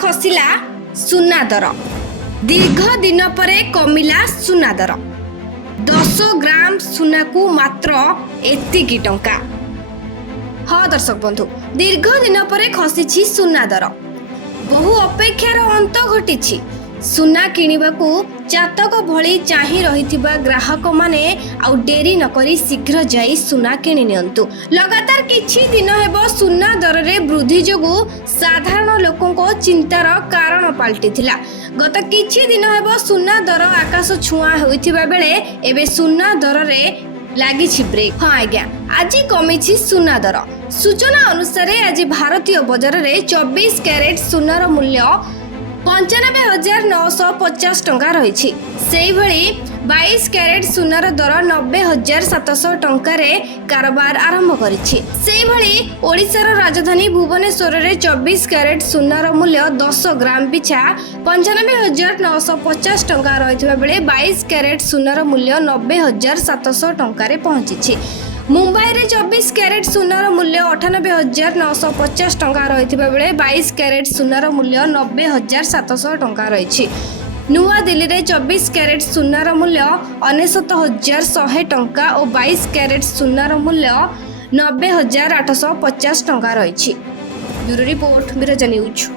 खसिला सुना दर दीर्घ दिन पर कमिला सुना दर 10 ग्राम सुना को मात्र एतिकी टंका। हाँ दर्शक बंधु, दीर्घ दिन पर खसी सुना दर बहु अपेक्षार अंत घटी। सुना किणवाकू चातक भली चाही रहिथिबा ग्राहक माने आउ डेरी नकरी शीघ्र जाई सुना किणी नियंतु। लगातार किछि दिन हेबो सुना दर रे वृद्धि जोगु साधारण लोकंको चिंतार कारण पाल्टिथिला। गत किछि दिन हेबो सुना दर आकाश छुआ होइथिबा बेले एबे सुना दर रे लागिछि ब्रेक। हाँ आज्ञा, आज कमिछि सुना दर। सूचना अनुसार आज भारतीय बजार रे 24 कैरेट सुनार मूल्य 95,950 टंका रही। से भली 22 कैरेट सुनार दर 90,700 टंका रे कारोबार आरंभ करिछि। से भली ओडिशार राजधानी भुवनेश्वर रे 24 कैरेट सुनार मूल्य 10 ग्राम पिछा 95,950 टंका रहिथिबा बेले 22 कैरेट सुनार मूल्य 90,700 टंका रे पहुंचिछि। मुंबई रे 24 कैरेट सुनार मूल्य 98,950 टंका रहिथिबा बेले 22 कैरेट सुनार मूल्य 90,700 टंका रहिछि। नुआ दिल्ली रे 24 कैरेट सुनार मूल्य 99,100 टंका और 22 कैरेट सुनार मूल्य 90,850 टंका रहिछि। Bureau report, Biraja news.